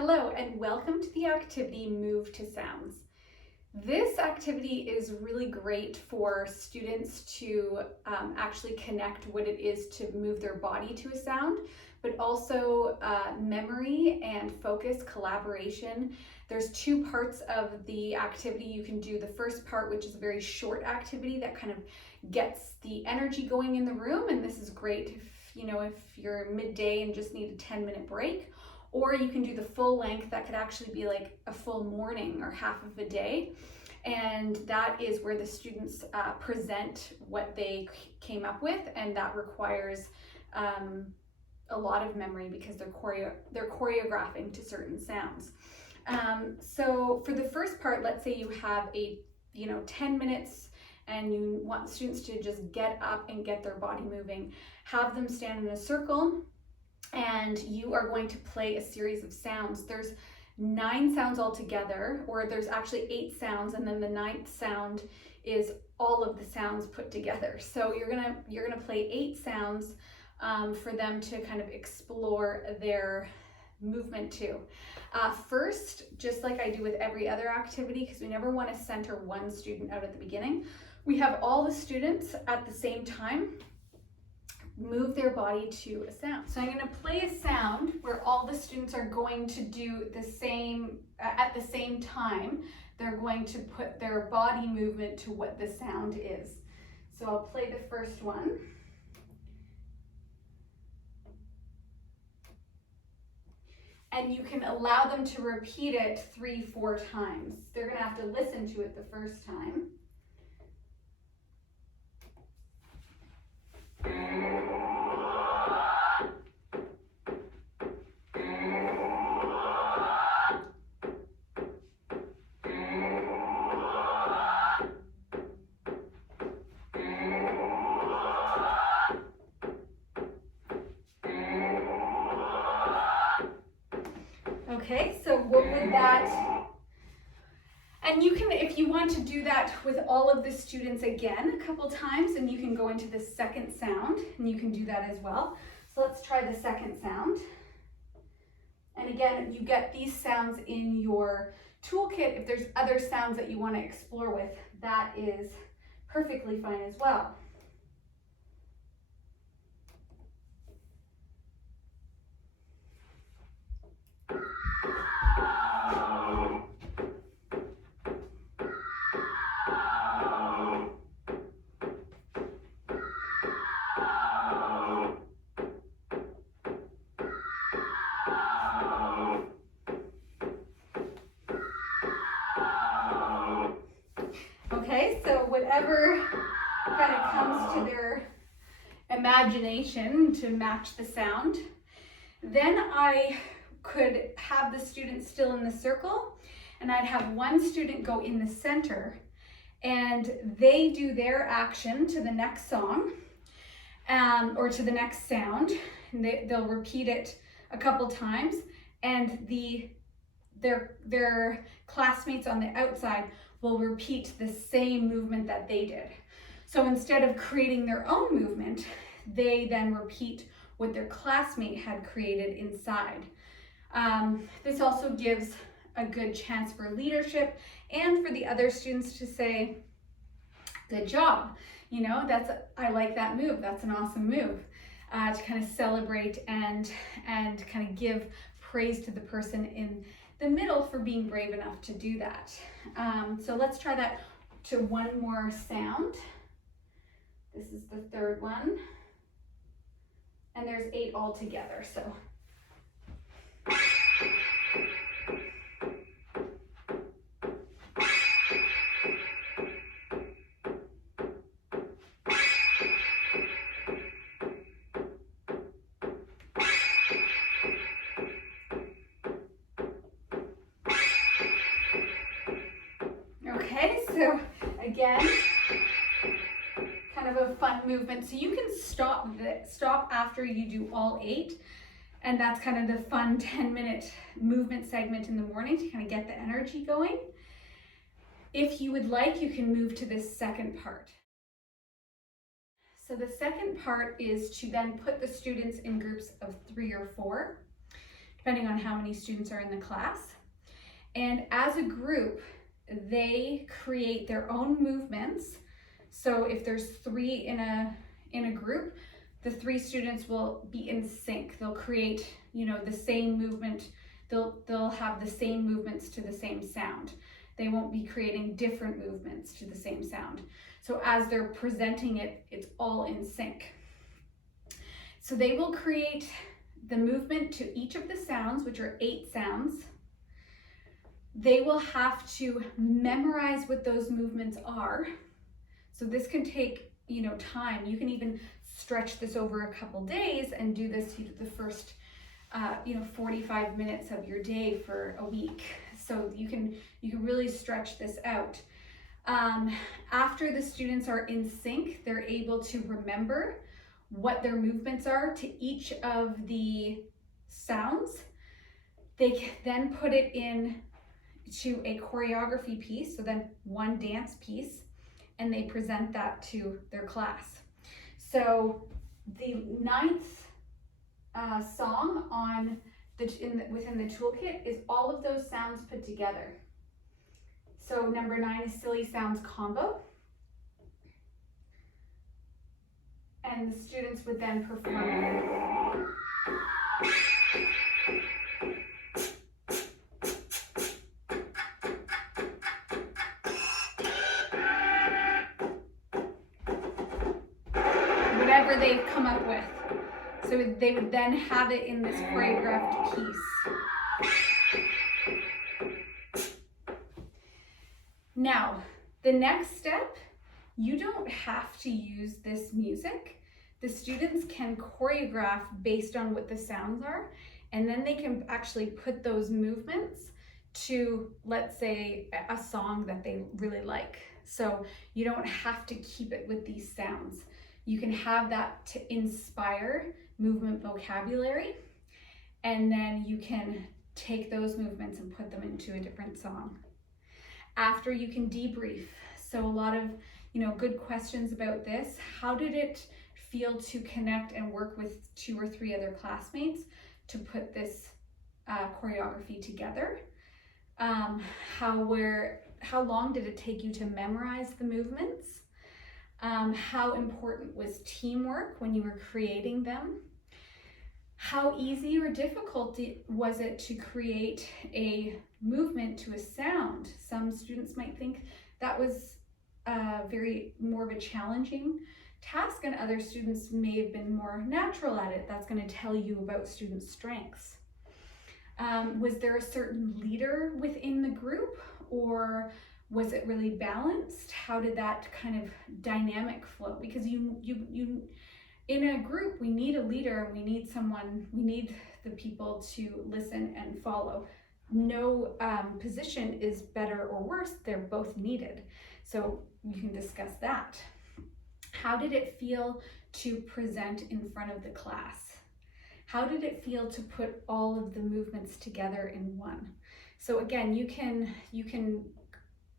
Hello and welcome to the activity Move to Sounds. This activity is really great for students to actually connect what it is to move their body to a sound, but also memory and focus, collaboration. There's two parts of the activity you can do. The first part, which is a very short activity that kind of gets the energy going in the room, and this is great if you're midday and just need a 10-minute break. Or you can do the full length that could actually be like a full morning or half of a day. And that is where the students present what they came up with, and that requires a lot of memory because they're choreographing to certain sounds. So for the first part, let's say you have 10 minutes and you want the students to just get up and get their body moving. Have them stand in a circle, and you are going to play a series of sounds. There's 9 sounds altogether, or there's actually 8 sounds, and then the 9th sound is all of the sounds put together. So you're gonna play 8 sounds for them to kind of explore their movement to. First, just like I do with every other activity, because we never want to center one student out at the beginning, we have all the students at the same time move their body to a sound. So I'm going to play a sound where all the students are going to do the same at the same time. They're going to put their body movement to what the sound is. So I'll play the first one. And you can allow them to repeat it 3-4 times. They're going to have to listen to it the first time. Okay, so what would that, and you can, if you want to do that with all of the students again a couple times, and you can go into the second sound, and you can do that as well. So let's try the second sound. And again, you get these sounds in your toolkit. If there's other sounds that you want to explore with, that is perfectly fine as well. Okay, so whatever kind of comes to their imagination to match the sound. Then I could have the students still in the circle, and I'd have one student go in the center, and they do their action to the next song or to the next sound. And they'll repeat it a couple times, and their classmates on the outside will repeat the same movement that they did. So instead of creating their own movement, they then repeat what their classmate had created inside. This also gives a good chance for leadership and for the other students to say, good job, I like that move, that's an awesome move, to kind of celebrate and kind of give praise to the person in the middle for being brave enough to do that. So let's try that to one more sound. This is the third one. And there's 8 altogether, so. Okay, so again, kind of a fun movement. So you can stop after you do all 8, and that's kind of the fun 10-minute movement segment in the morning to kind of get the energy going. If you would like, you can move to this second part. So the second part is to then put the students in groups of 3 or 4. depending on how many students are in the class. And as a group, they create their own movements. So if there's 3 in a group, the 3 students will be in sync. They'll create, the same movement. They'll have the same movements to the same sound. They won't be creating different movements to the same sound. So as they're presenting it, it's all in sync. So they will create the movement to each of the sounds, which are 8 sounds. They will have to memorize what those movements are. So this can take, time. You can even stretch this over a couple days and do this the first 45 minutes of your day for a week. So you can really stretch this out. After the students are in sync, they're able to remember what their movements are to each of the sounds. They then put it in to a choreography piece, so then one dance piece, and they present that to their class. So the 9th song within the toolkit is all of those sounds put together. So number 9 is Silly Sounds Combo. And the students would then perform. Whatever they've come up with. So they would then have it in this choreographed piece. Now, the next step, you don't have to use this music. The students can choreograph based on what the sounds are, and then they can actually put those movements to, let's say, a song that they really like. So you don't have to keep it with these sounds. You can have that to inspire movement vocabulary, and then you can take those movements and put them into a different song. After, you can debrief. So a lot of good questions about this. How did it feel to connect and work with 2 or 3 other classmates to put this choreography together? How long did it take you to memorize the movements? How important was teamwork when you were creating them? How easy or difficult was it to create a movement to a sound? Some students might think that was more of a challenging task, and other students may have been more natural at it. That's going to tell you about students' strengths. Was there a certain leader within the group, or was it really balanced? How did that kind of dynamic flow? Because you in a group, we need a leader, we need the people to listen and follow. No position is better or worse, they're both needed. So you can discuss that. How did it feel to present in front of the class? How did it feel to put all of the movements together in one? So again, you can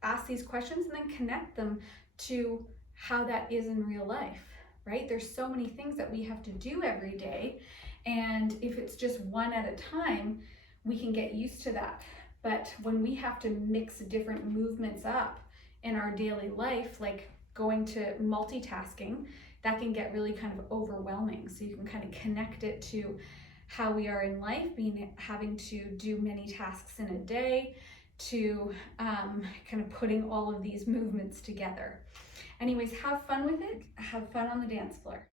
ask these questions and then connect them to how that is in real life, right? There's so many things that we have to do every day, and if it's just one at a time, we can get used to that. But when we have to mix different movements up in our daily life, like going to multitasking, that can get really kind of overwhelming. So you can kind of connect it to how we are in life, having to do many tasks in a day, to kind of putting all of these movements together. Anyways, have fun with it. Have fun on the dance floor.